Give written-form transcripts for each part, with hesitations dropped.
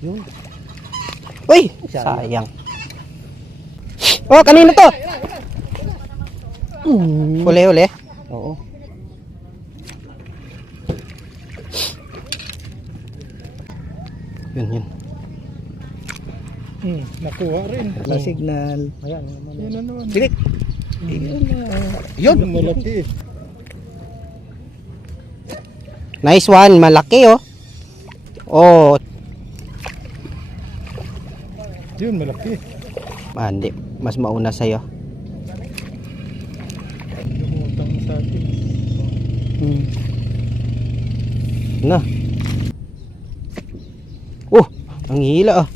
Yun. Uy, sayang. Oh, kanino to? Huli. Oo. Yun. Nakuha rin. Wala signal. Ayan. Yan na naman. Bilik. Yun. Malaki. Nice one, malaki oh. Oh, Yun, malaki. hindi. Mas mauna sa'yo. Lumutang sa atin. Na. Oh, ang hila ah.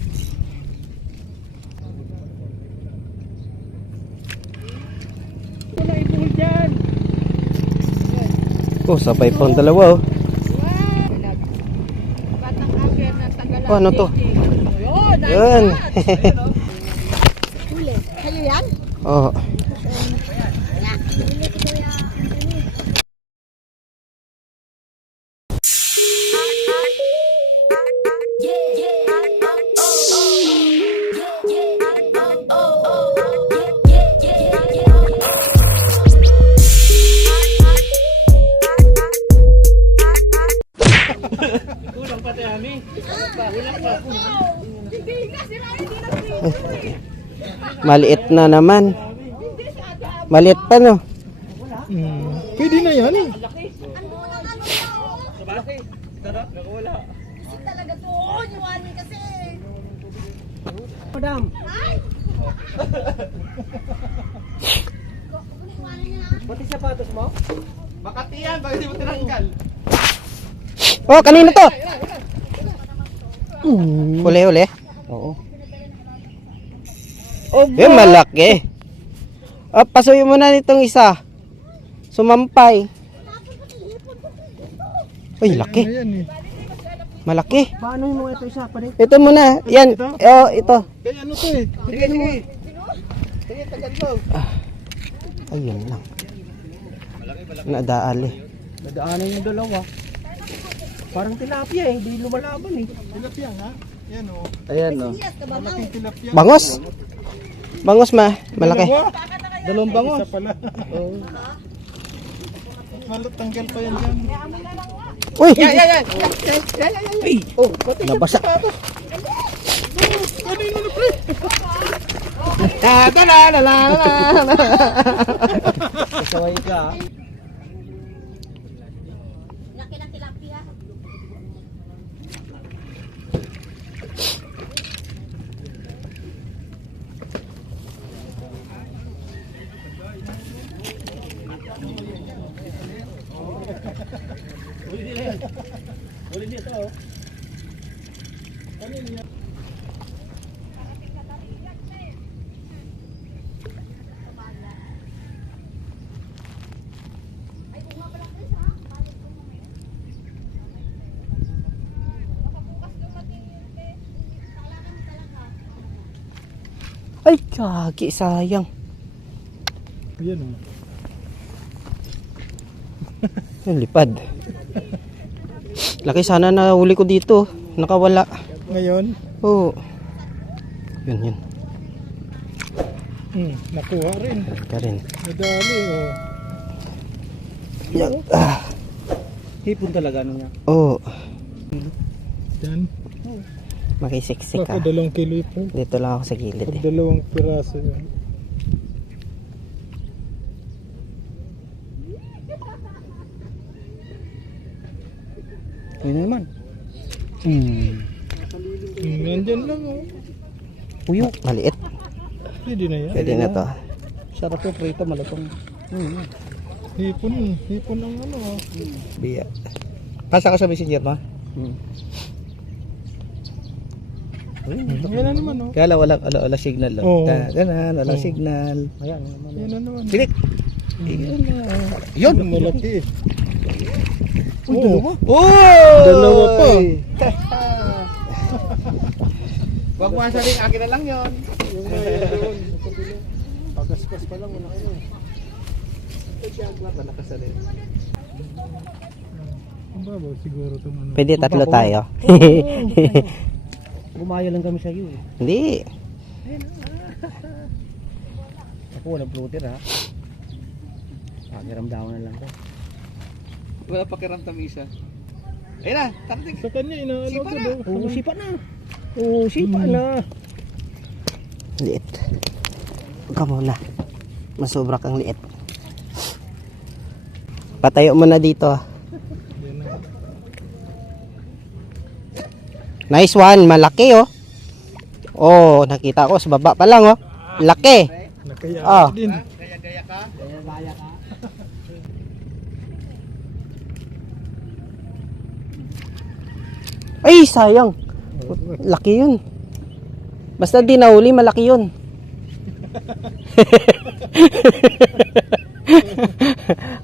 Wala ibuhol dyan. Oh, sabay pang dalawa oh. Oh, ano to? Yun. Huli. Sa'yo yan? Oh. Maliit na naman. Maliit pa no. Pwede na yan. Talaga to. Niwani kasi. Madam. Pati sapatos mo? Makati yan, bakit di mo tinanggal? Oh, kanino to? Huli. Oo. Yun, malaki. Oh, pasuyo mo na nitong isa. Sumampay. Uy, laki. Yan eh. Malaki. Paano mo ito isa pa rin? Ito muna. Yan. Oh, ito. Kaya ano to eh? Sige. Sige, tagal ko. Ayun lang. Nadaali. Nadaanan yung dalawa. Parang tilapia eh, hindi lumalaban eh. Tilapia nga? Yan o. Ayan oh. Malaking tilapia. Bangos. Bangos malaki. Dalawang bangos. Isa pala. Oo. Malot, tanggal pa yan dyan. Uy! Yan. Oh, pati Nabasa. ano yun, pre? Kasaway ka. Laki ng tilapia. Ay, kaki, sayang. Yan o. Yung lipad. Laki, sana nahuli ko dito. Nakawala. Ngayon? Oo. Yun. Nakuha rin. Ka rin. Nadali o. Yan. Hipon talaga ano niya? Oo. Yan. Makisiksik Baka ka. 2 kilo ito. Dito lang ako sa gilid Pag eh. 2 piraso yan. Yun naman. Nandyan lang o. Uyo. Maliit. Pwede na yan. Pwede na to. Sarap yung prito, malutong. Hipon ang ano o. Biya. Pasa ka sa messenger mo? Yan na naman o. Kaya wala signal. Oo. Ganan, wala Oo. signal. Yan na naman. Bilik. Yun, malaki. Dalawa. Dalawa pa. Wag mo sabihin, akin na lang yun. Yung mayroon. Pagaspas pa lang, wala kayo. Ang babaw siguro itong ano. Pwede tatlo tayo. gumaya lang kami sa iyo eh. Hindi. Ako walang floater ha. Pakiramdaman na lang ko. Wala pakiramdam isa. Ayun na, tarating. Sa kanya, inaano Sipa ko na. daw. Oo, sipa na. Oo, sipa na. Liit. Huwag ka muna. Masobra kang liit. Patayo mo na dito ah. Nice one. Malaki oh. Oh, nakita ko sa baba pa lang oh. Laki. Nakaya Ah. din. Gaya-gaya ka. Ay, sayang. Laki yun. Basta di nahuli, malaki yun.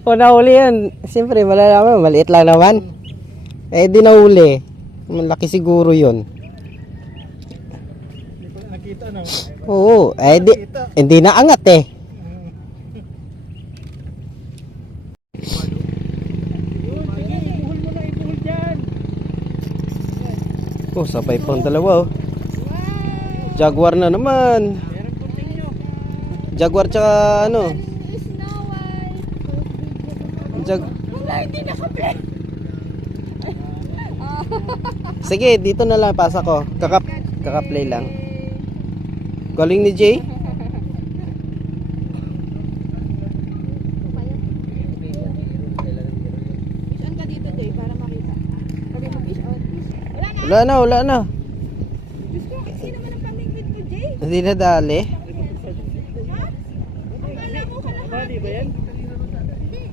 Kung nahuli yan, siyempre malalaman, maliit lang naman. Eh, di nahuli. Malaki siguro yun. Hindi ko nakita na. Oo, eh di, hindi naangat eh. Ibuhol mo na, ibuhol dyan. Oh, sabay pang dalawa oh. Jaguar na naman. Meron po tingyo. Jaguar tsaka ano. Wala, hindi na kape. Sige, dito na lang pasa ko. Kaka-play lang. Galing ni Jay. Saan ka dito, Jay, para makita? Sabi mo, fish out. Wala na, wala na. Diyos ko, sino man ang pamingwit mo, Jay? Hindi na dali. Akala mo ka lang. Bali ba yan?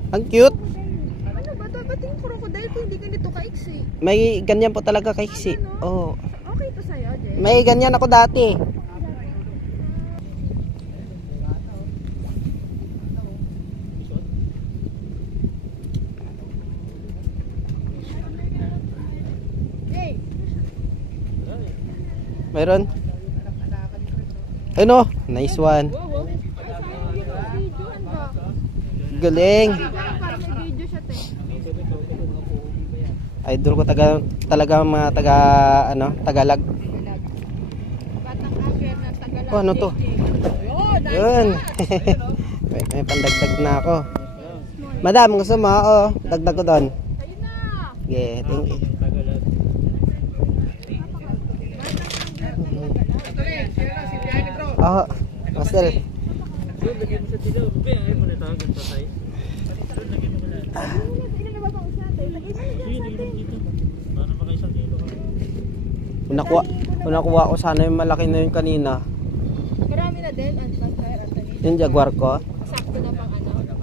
Ang cute. Ano ba ito? Ba't yung crocodile ko hindi ganito kaiksi? May ganyan po talaga kaiksi. Oh. Okay to sa'yo, Jay. May ganyan ako dati. Jay, Mayroon. Ano? Nice one. videoan ba? Galing. Para may video siya, te. Idol ko talaga mga Tagalog. Batang aker ng Tagalog. Oh, ano to? Yun, nice. Yun. may pandagdag na ako. Madam, gusto mo? Oo, dagdag ko doon. Ayun na. Yeah, thank you. Oh, Master. Ilan na ba pang isa, te? Lagay mo na dyan sa atin. Nakuha ko sana yung malaki na yun kanina. Marami na din, Anthony. Yung Jaguar ko. Sakto na pang ano.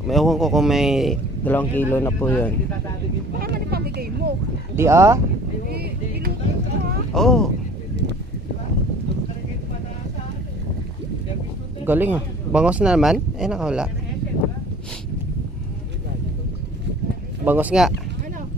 May ewan ko kung may 2 kilo na po yun. Baka man ipamigay mo. Di ah? Ilutin ka ha. Oh. Galing ah. Bangos na naman. Eh, nakawala. Bangos nga. Ano?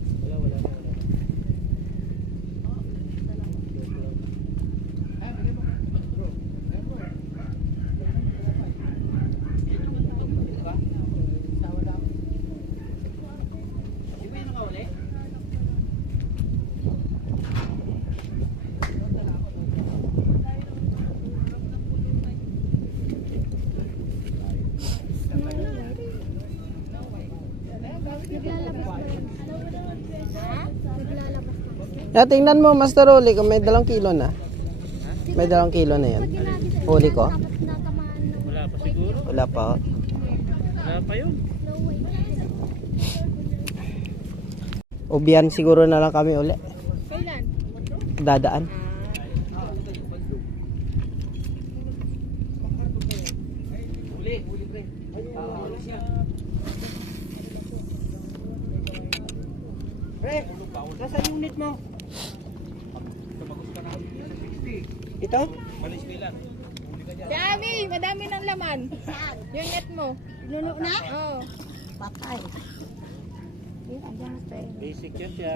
Tingnan mo, Master Oli, kung may 2 kilo na. May 2 kilo na yan. Huli ko? Wala pa siguro. Wala pa. Wala pa yun. Ubiyan siguro na lang kami uli. Kailan? Dadaan. Pre, nasa unit mo? Ito? Dami! Madami ng laman. Yung net mo. Nuno na? Oo. Patay. Basic yan siya.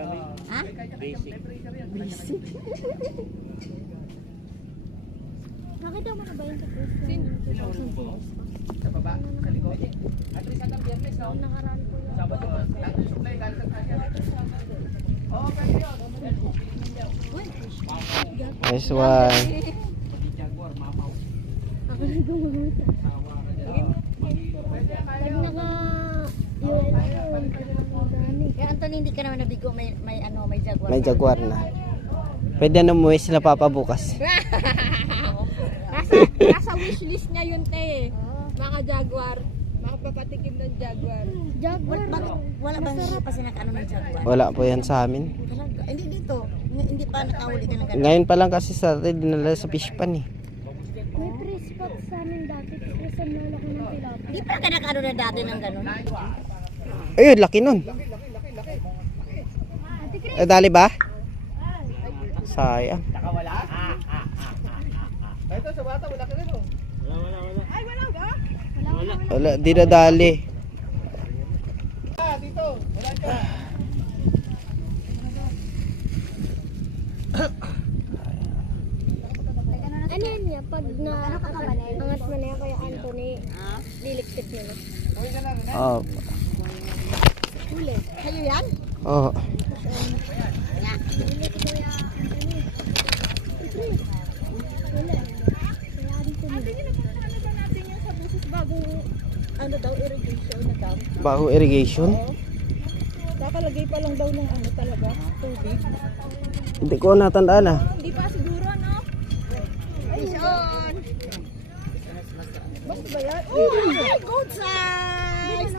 Ha? Basic. Basic. Nakita mo na ba yun sa Facebook? Sa baba, sa likod. At least hanggang biyernes, no? Nakaraan ko yun. Sabado, lahat ng supply galing sa kanya. Oo, pwede yun. Uy, Nice one. Jaguar, mapaw. Ako na gumagamit. Pag naka... Eh, Anthony, hindi ka naman nabigo. May Jaguar. May Jaguar na. Pwede na umuwi sila papa bukas. Nasa wishlist niya yun, te. Mga Jaguar. Makapapatikim ng Jaguar. Jaguar. Wala ba hindi pa sila ng Jaguar? Wala po yan sa amin. Talaga. Hindi dito. Hindi pa nakahuli ka ng ganun. Ngayon pa lang kasi sa dinala sa fish pan eh. May 3 spots sa amin dati. Tapos ang lalaki ng tilapia. Hindi pa ka nakano na dati ng ganun. Ayun, laki nun. Dali ba? Sayang. Ito sa bata, wala ka rin oh. Ay, wala ba? Wala, di na dali. Dito, wala ka. Ano yun niya? Pag angat mo na yan kaya Anthony, lilikpit niya na. Oh. Huli. Kayo yan? Oh. Ano daw, irrigation na daw. Bago irrigation? Kakalagay pa lang daw ng ano talaga, tubig. Hindi ko natandaan ah. Hindi pa siguro, no? Ayun! Basta ba yan? Ay, good size!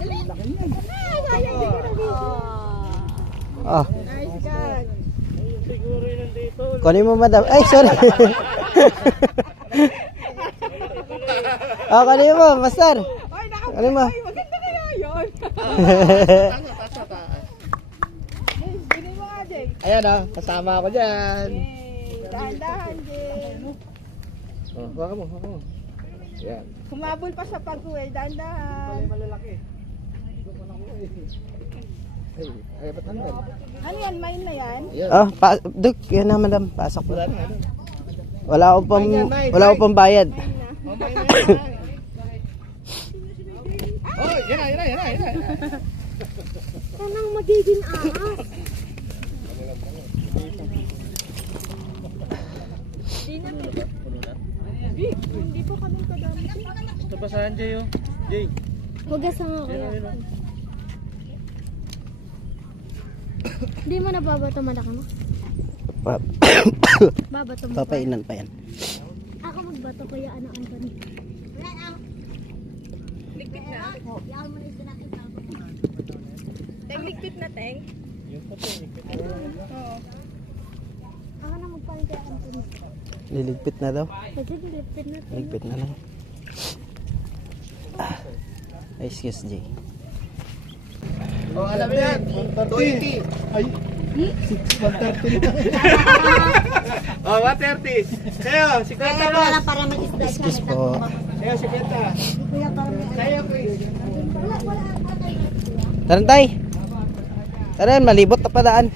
Ah. Nice catch! Kunin mo madam. Ay, sorry. Ah, kunin mo, master. Kunin mo. Maganda kaya yun! Bili mo nga, Jay. Ayan oh, kasama ako dyan. Dahan-dahan, Jay. Oh, waka mo. Yan. Humabol pa sa pag-uwi, dahan-dahan. Malalaki. Ay, ba't hanggan? Ano yan, mine na yan? Ayan. Ah, Duk, yan na madam. Pasok mo. Wala na, ano? Wala ko pang bayad. Oh, may na yan. Oh, yan na. Anong magiging ahas? Hindi pa kami kadami. Ito pa saan, Jay, oh? Jay. Hugasan nga kaya. Hindi mo nababato malaki mo? Babato mo pa? Papainan pa yan. Ako magbato kaya ano, Anthony? Ligpit na? Teng, ligpit na, Teng? Oo. Ako na magpain kaya Anthony. Liligpit na daw. Kasi ligpit na, Teng. Ligpit na lang. Ah. Excuse Jay. Oh, alam mo yan. 130. Ay. 130 na. Oh, 130. Sa'yo, 50 Kaya boss. wala para mag-isda. Excuse po. Sa'yo, 50. Kuya, para may Sa'yo, Chris. Tara tay. Tara, malibot na padaan.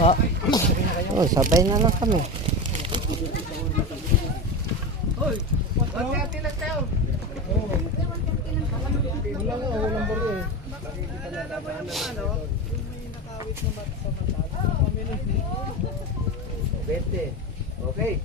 Ah. Oh, sabay na lang kami. Hoy, 130 lang sa'yo. Wala nga, walang baryo eh. Nalala mo yung ano? Yung may nakawit na sa mata. 20. Okay.